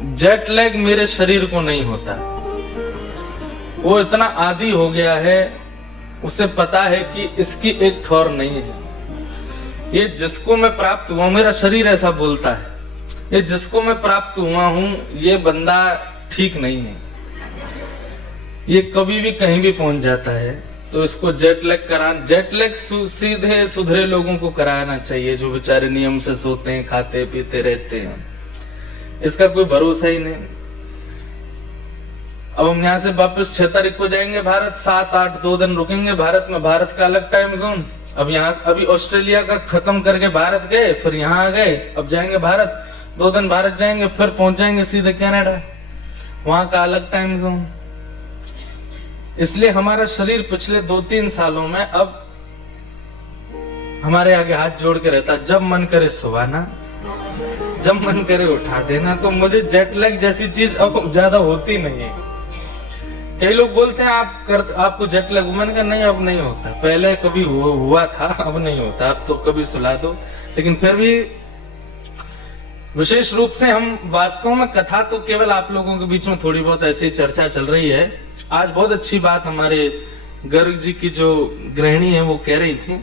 Jet lag मेरे शरीर को नहीं होता। वो इतना आदी हो गया है, उसे पता है कि इसकी एक ठौर नहीं है। ये जिसको मैं प्राप्त हुआ, मेरा शरीर ऐसा बोलता है, ये जिसको मैं प्राप्त हुआ हूं ये बंदा ठीक नहीं है, ये कभी भी कहीं भी पहुंच जाता है। तो इसको जेट लैग जेट लैग सीधे सुधरे लोगों को कराना चाहिए, जो बेचारे नियम से सोते हैं, खाते पीते रहते हैं। इसका कोई भरोसा ही नहीं। अब हम यहाँ से वापस 6 तारीख को जाएंगे भारत, 7, 8 2 दिन रुकेंगे भारत में, भारत का अलग टाइम जोन। अब यहाँ अभी ऑस्ट्रेलिया का खत्म करके भारत गए, फिर यहाँ आ गए, अब जाएंगे भारत, 2 दिन भारत जाएंगे, फिर पहुंच जाएंगे सीधे कनाडा, वहां का अलग टाइम जोन। इसलिए हमारा शरीर पिछले 2-3 सालों में अब हमारे आगे हाथ जोड़ के रहता, जब मन करे सुबाना, जब मन करे उठा देना। तो मुझे जेट लैग जैसी चीज अब ज्यादा होती नहीं है। कई लोग बोलते हैं आपको जेट लैग, मैंने कहा नहीं, अब नहीं होता। पहले कभी हुआ था, अब नहीं होता। अब तो कभी सुला दो, लेकिन फिर भी विशेष रूप से हम वास्तव में कथा तो केवल आप लोगों के बीच में थोड़ी बहुत ऐसी चर्चा चल रही है। आज बहुत अच्छी बात हमारे गर्ग जी की जो गृहिणी है वो कह रही थी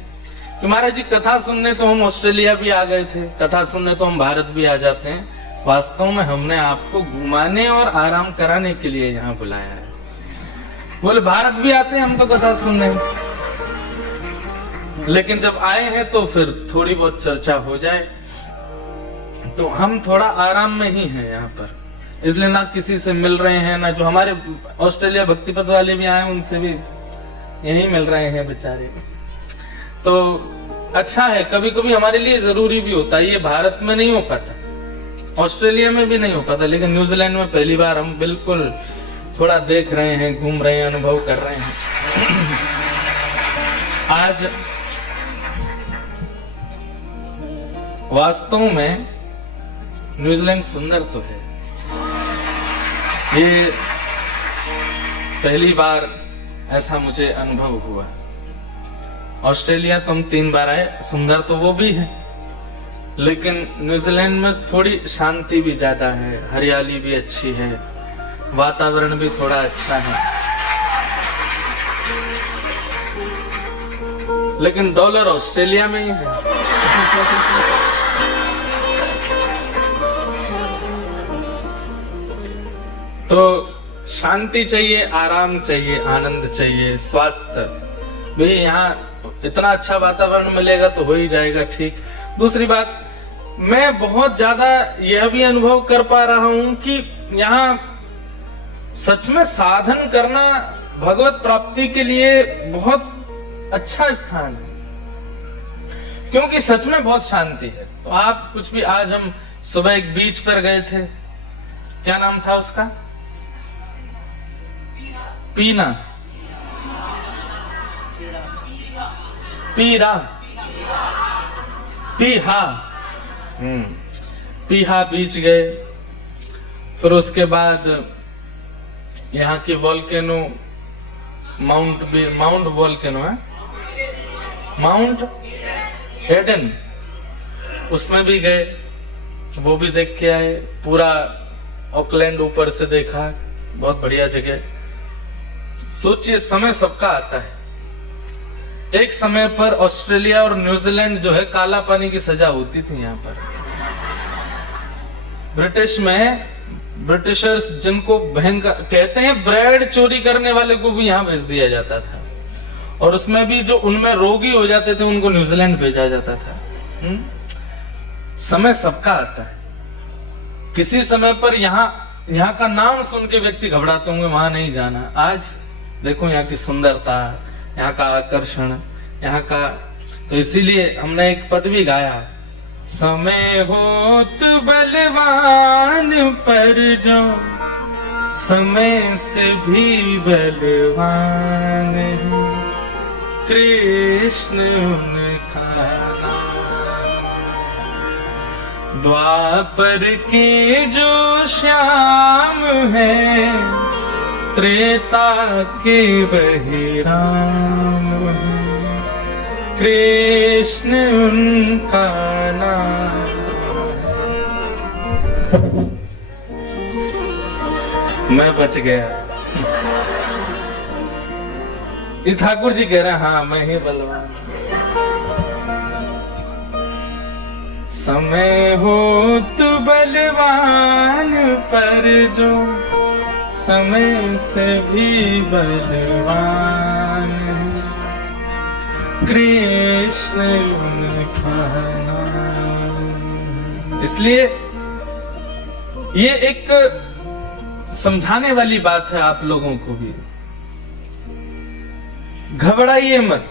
कि महाराज जी कथा सुनने तो हम ऑस्ट्रेलिया भी आ गए थे, कथा सुनने तो हम भारत भी आ जाते हैं, वास्तव में हमने आपको घुमाने और आराम कराने के लिए यहाँ बुलाया है। बोले भारत भी आते हैं हम तो कथा सुनने, लेकिन जब आए हैं तो फिर थोड़ी बहुत चर्चा हो जाए। तो हम थोड़ा आराम में ही हैं यहाँ पर, इसलिए ना किसी से मिल रहे हैं, ना जो हमारे ऑस्ट्रेलिया भक्ति पद वाले भी आए उनसे भी यही मिल रहे हैं बेचारे। तो अच्छा है, कभी कभी हमारे लिए जरूरी भी होता है। ये भारत में नहीं हो पाता, ऑस्ट्रेलिया में भी नहीं हो पाता, लेकिन न्यूजीलैंड में पहली बार हम बिल्कुल थोड़ा देख रहे हैं, घूम रहे हैं, अनुभव कर रहे हैं। आज वास्तव में न्यूजीलैंड सुंदर तो है। ये पहली बार ऐसा मुझे अनुभव हुआ। ऑस्ट्रेलिया तो हम 3 बार आए, सुंदर तो वो भी है, लेकिन न्यूजीलैंड में थोड़ी शांति भी ज्यादा है, हरियाली भी अच्छी है, वातावरण भी थोड़ा अच्छा है। लेकिन डॉलर ऑस्ट्रेलिया में ही है। तो शांति चाहिए, आराम चाहिए, आनंद चाहिए, स्वास्थ्य भी। यहाँ इतना अच्छा वातावरण मिलेगा तो हो ही जाएगा ठीक। दूसरी बात, मैं बहुत ज्यादा यह भी अनुभव कर पा रहा हूं कि यहाँ सच में साधन करना भगवत प्राप्ति के लिए बहुत अच्छा स्थान है, क्योंकि सच में बहुत शांति है। तो आप कुछ भी, आज हम सुबह एक बीच पर गए थे, क्या नाम था उसका? पीना, पीरा, पीहा, पीहा बीच गए। फिर उसके बाद यहाँ की वॉल्केनो, माउंट वॉल्केनो है, माउंट एडन, उसमें भी गए, वो भी देख के आए। पूरा ऑकलैंड ऊपर से देखा, बहुत बढ़िया जगह। सोचिए, समय सबका आता है। एक समय पर ऑस्ट्रेलिया और न्यूजीलैंड जो है, काला पानी की सजा होती थी यहाँ पर। ब्रिटिश में ब्रिटिशर्स जिनको भयंकर कहते हैं, ब्रेड चोरी करने वाले को भी यहाँ भेज दिया जाता था, और उसमें भी जो उनमें रोगी हो जाते थे उनको न्यूजीलैंड भेजा जाता था। समय सबका आता है। किसी समय पर यहाँ का नाम सुन के व्यक्ति घबराते होंगे, वहां नहीं जाना। आज देखो यहाँ की सुंदरता, यहाँ का आकर्षण, यहाँ का। तो इसीलिए हमने एक पद भी गाया, समय होत बलवान पर जो समय से भी बलवान है, कृष्ण उनका नाम। द्वापर के जो श्याम है, त्रेता के वही राम है, कृष्ण उनका नाम। मैं बच गया। ये ठाकुर जी कह रहे हैं हाँ मैं ही बलवान। समय हो तू बलवान पर जो समय से भी बलवान कृष्ण उनका नाम। इसलिए ये एक समझाने वाली बात है आप लोगों को भी, घबराइए मत।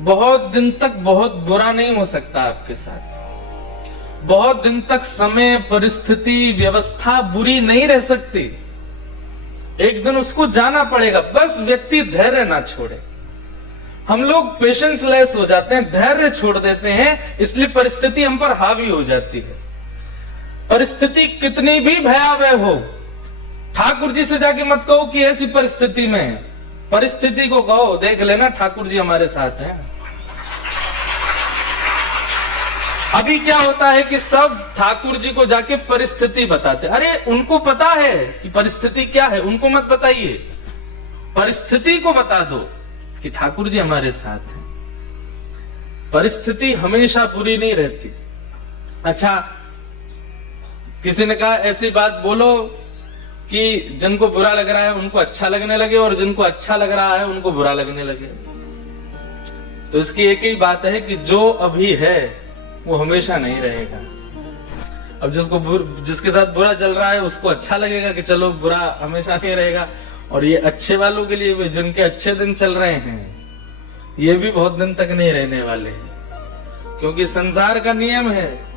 बहुत दिन तक बहुत बुरा नहीं हो सकता आपके साथ, बहुत दिन तक समय परिस्थिति व्यवस्था बुरी नहीं रह सकती। एक दिन उसको जाना पड़ेगा, बस व्यक्ति धैर्य ना छोड़े। हम लोग पेशेंस लेस हो जाते हैं, धैर्य छोड़ देते हैं, इसलिए परिस्थिति हम पर हावी हो जाती है। परिस्थिति कितनी भी भयावह हो, ठाकुर जी से जाके मत कहो कि ऐसी परिस्थिति में है, परिस्थिति को कहो देख लेना ठाकुर जी हमारे साथ हैं। अभी क्या होता है कि सब ठाकुर जी को जाके परिस्थिति बताते, अरे उनको पता है कि परिस्थिति क्या है, उनको मत बताइए, परिस्थिति को बता दो कि ठाकुर जी हमारे साथ हैं। परिस्थिति हमेशा बुरी नहीं रहती। अच्छा, किसी ने कहा ऐसी बात बोलो कि जिनको बुरा लग रहा है उनको अच्छा लगने लगे और जिनको अच्छा लग रहा है उनको बुरा लगने लगे। तो इसकी एक ही बात है कि जो अभी है वो हमेशा नहीं रहेगा। अब जिसके साथ बुरा चल रहा है उसको अच्छा लगेगा कि चलो बुरा हमेशा नहीं रहेगा, और ये अच्छे वालों के लिए भी जिनके अच्छे दिन चल रहे हैं ये भी बहुत दिन तक नहीं रहने वाले हैं। क्योंकि संसार का नियम है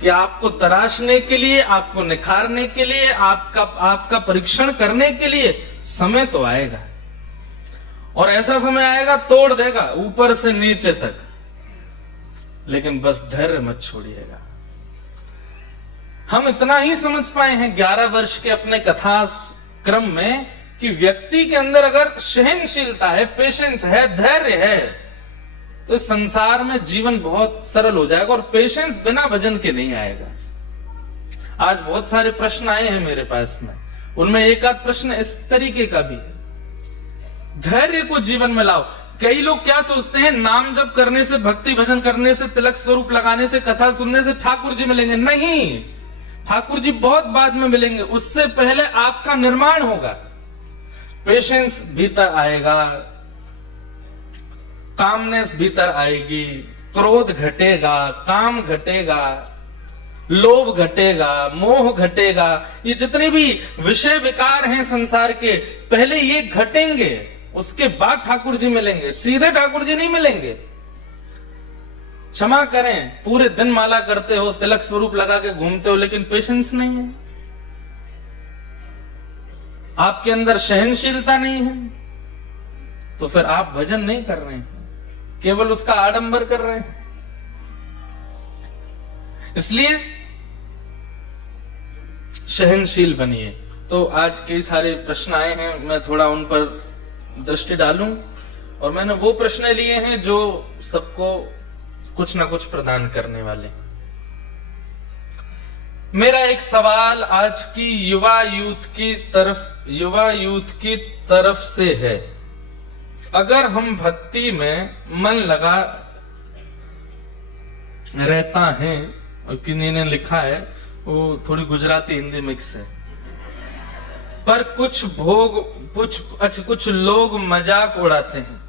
कि आपको तराशने के लिए, आपको निखारने के लिए, आपका परीक्षण करने के लिए समय तो आएगा, और ऐसा समय आएगा तोड़ देगा ऊपर से नीचे तक। लेकिन बस धैर्य मत छोड़िएगा। हम इतना ही समझ पाए हैं 11 वर्ष के अपने कथा क्रम में कि व्यक्ति के अंदर अगर सहनशीलता है, पेशेंस है, धैर्य है, तो संसार में जीवन बहुत सरल हो जाएगा। और पेशेंस बिना भजन के नहीं आएगा। आज बहुत सारे प्रश्न आए हैं मेरे पास में, उनमें एक आध प्रश्न इस तरीके का भी है, धैर्य को जीवन में लाओ। कई लोग क्या सोचते हैं, नाम जप करने से, भक्ति भजन करने से, तिलक स्वरूप लगाने से, कथा सुनने से ठाकुर जी मिलेंगे। नहीं, ठाकुर जी बहुत बाद में मिलेंगे, उससे पहले आपका निर्माण होगा। पेशेंस भीतर आएगा, कामनेस भीतर आएगी, क्रोध घटेगा, काम घटेगा, लोभ घटेगा, मोह घटेगा। ये जितने भी विषय विकार हैं संसार के, पहले ये घटेंगे, उसके बाद ठाकुर जी मिलेंगे। सीधे ठाकुर जी नहीं मिलेंगे। क्षमा करें, पूरे दिन माला करते हो, तिलक स्वरूप लगा के घूमते हो, लेकिन पेशेंस नहीं है, आपके अंदर सहनशीलता नहीं है, तो फिर आप भजन नहीं कर रहे हैं, केवल उसका आडंबर कर रहे हैं। इसलिए सहनशील बनिए। तो आज कई सारे प्रश्न आए हैं, मैं थोड़ा उन पर दृष्टि डालूं, और मैंने वो प्रश्न लिए हैं जो सबको कुछ ना कुछ प्रदान करने वाले। मेरा एक सवाल आज की युवा यूथ की तरफ से है, अगर हम भक्ति में मन लगा रहता है, और किन्हीं ने लिखा है, वो थोड़ी गुजराती हिंदी मिक्स है, पर कुछ लोग मजाक उड़ाते हैं,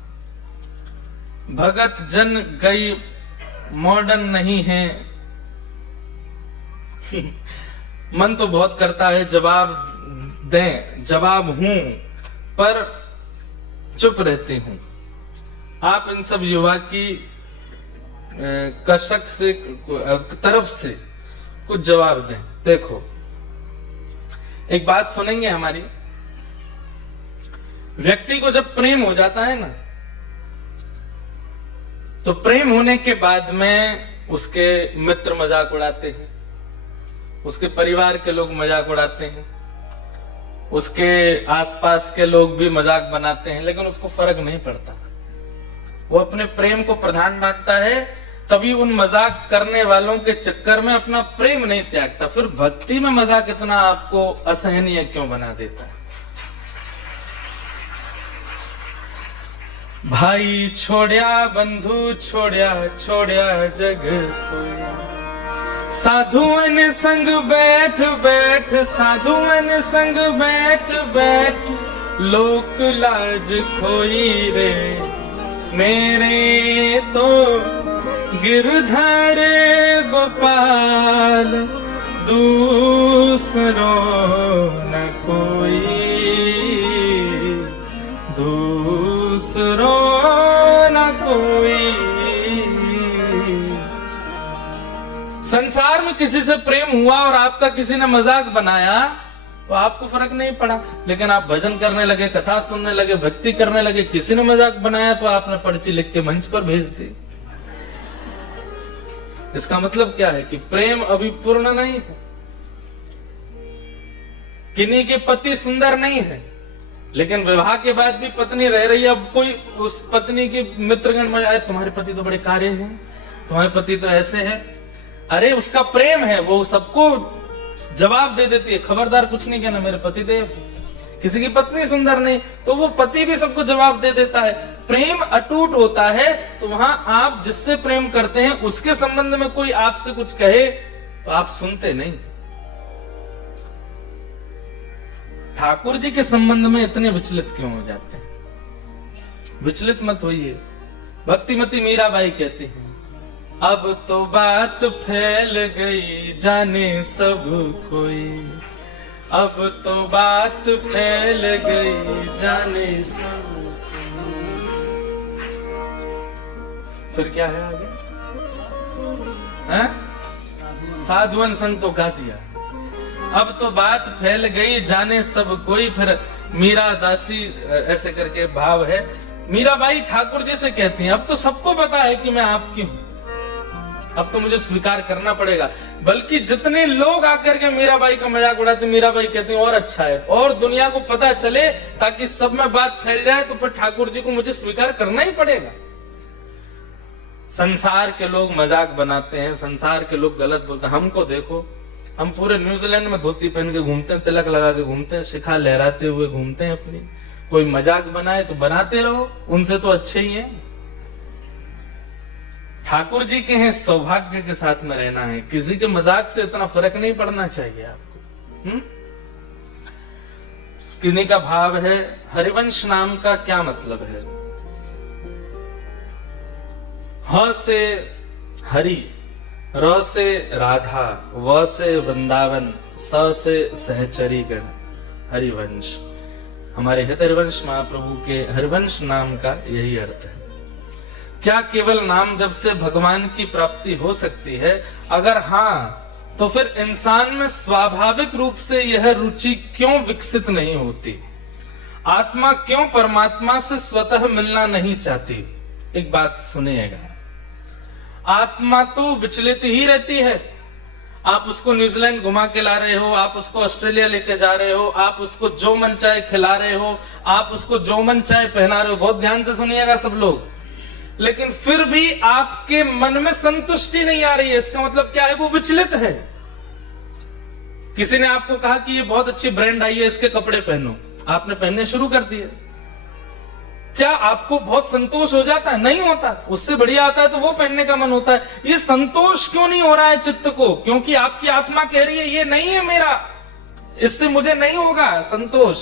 भगत जन गई मॉडर्न नहीं है। मन तो बहुत करता है जवाब दें, जवाब हूं, पर चुप रहती हूं। आप इन सब युवा की कशक से तरफ से कुछ जवाब दें। देखो, एक बात सुनेंगे हमारी, व्यक्ति को जब प्रेम हो जाता है ना, तो प्रेम होने के बाद में उसके मित्र मजाक उड़ाते हैं, उसके परिवार के लोग मजाक उड़ाते हैं, उसके आसपास के लोग भी मजाक बनाते हैं, लेकिन उसको फर्क नहीं पड़ता। वो अपने प्रेम को प्रधान मानता है, तभी उन मजाक करने वालों के चक्कर में अपना प्रेम नहीं त्यागता। फिर भक्ति में मजाक इतना आपको असहनीय क्यों बना देता है? भाई छोड़या बंधु छोड़या छोड़या जग सोया, साधुअन संग बैठ बैठ साधुअन संग बैठ बैठ, लोक लाज खोई रे मेरे तो गिरधर गोपाल, दूसरो न कोई दूसरो न कोई। संसार में किसी से प्रेम हुआ और आपका किसी ने मजाक बनाया तो आपको फर्क नहीं पड़ा, लेकिन आप भजन करने लगे, कथा सुनने लगे, भक्ति करने लगे, किसी ने मजाक बनाया तो आपने पर्ची लिख के मंच पर भेज दी। इसका मतलब क्या है कि प्रेम अभी पूर्ण नहीं है। किन्हीं के पति सुंदर नहीं है, लेकिन विवाह के बाद भी पत्नी रह रही है। अब कोई उस पत्नी के मित्रगण में आए, तुम्हारे पति तो बड़े कार्य हैं, तुम्हारे पति तो ऐसे हैं। अरे उसका प्रेम है, वो सबको जवाब दे देती है, खबरदार कुछ नहीं कहना मेरे पति देव। किसी की पत्नी सुंदर नहीं तो वो पति भी सबको जवाब दे देता है। प्रेम अटूट होता है तो वहां आप जिससे प्रेम करते हैं उसके संबंध में कोई आपसे कुछ कहे तो आप सुनते नहीं। ठाकुर जी के संबंध में इतने विचलित क्यों हो जाते हैं? विचलित मत होइए। भक्तिमती मीराबाई कहती हैं, अब तो बात फैल गई जाने सब कोई, अब तो बात फैल गई जाने सब कोई। फिर क्या है आगे? साधुवन संग तो गा दिया, अब तो बात फैल गई जाने सब कोई। फिर मीरा दासी ऐसे करके भाव है। मीराबाई ठाकुर जी से कहती हैं, अब तो सबको पता है कि मैं आपकी हूं, अब तो मुझे स्वीकार करना पड़ेगा। बल्कि जितने लोग आकर के मीराबाई का मजाक उड़ाते, मीराबाई कहती हैं और अच्छा है, और दुनिया को पता चले ताकि सब में बात फैल जाए, तो फिर ठाकुर जी को मुझे स्वीकार करना ही पड़ेगा। संसार के लोग मजाक बनाते हैं, संसार के लोग गलत बोलते हैं। हमको देखो, हम पूरे न्यूजीलैंड में धोती पहन के घूमते हैं, तिलक लगा के घूमते हैं, शिखा लहराते हुए घूमते हैं अपनी। कोई मजाक बनाए तो बनाते रहो, उनसे तो अच्छे ही हैं। ठाकुर जी के हैं, सौभाग्य के साथ में रहना है। किसी के मजाक से इतना फर्क नहीं पड़ना चाहिए आपको। किन्हीं का भाव है, हरिवंश नाम का क्या मतलब है? ह से हरि, र से राधा, व से वृंदावन, स से सहचरी गण, हरिवंश। हमारे हरिवंश महाप्रभु के हरिवंश नाम का यही अर्थ है। क्या केवल नाम जब से भगवान की प्राप्ति हो सकती है? अगर हाँ, तो फिर इंसान में स्वाभाविक रूप से यह रुचि क्यों विकसित नहीं होती? आत्मा क्यों परमात्मा से स्वतः मिलना नहीं चाहती? एक बात सुनिएगा, आत्मा तो विचलित ही रहती है। आप उसको न्यूजीलैंड घुमा के ला रहे हो, आप उसको ऑस्ट्रेलिया लेके जा रहे हो, आप उसको जो मन चाहे खिला रहे हो, आप उसको जो मन चाहे पहना रहे हो। बहुत ध्यान से सुनिएगा सब लोग। लेकिन फिर भी आपके मन में संतुष्टि नहीं आ रही है। इसका मतलब क्या है? वो विचलित है। किसी ने आपको कहा कि ये बहुत अच्छी ब्रांड आई है, इसके कपड़े पहनो, आपने पहनने शुरू कर दिए। क्या आपको बहुत संतोष हो जाता है? नहीं होता। उससे बढ़िया आता है तो वो पहनने का मन होता है। ये संतोष क्यों नहीं हो रहा है चित्त को? क्योंकि आपकी आत्मा कह रही है ये नहीं है मेरा, इससे मुझे नहीं होगा संतोष।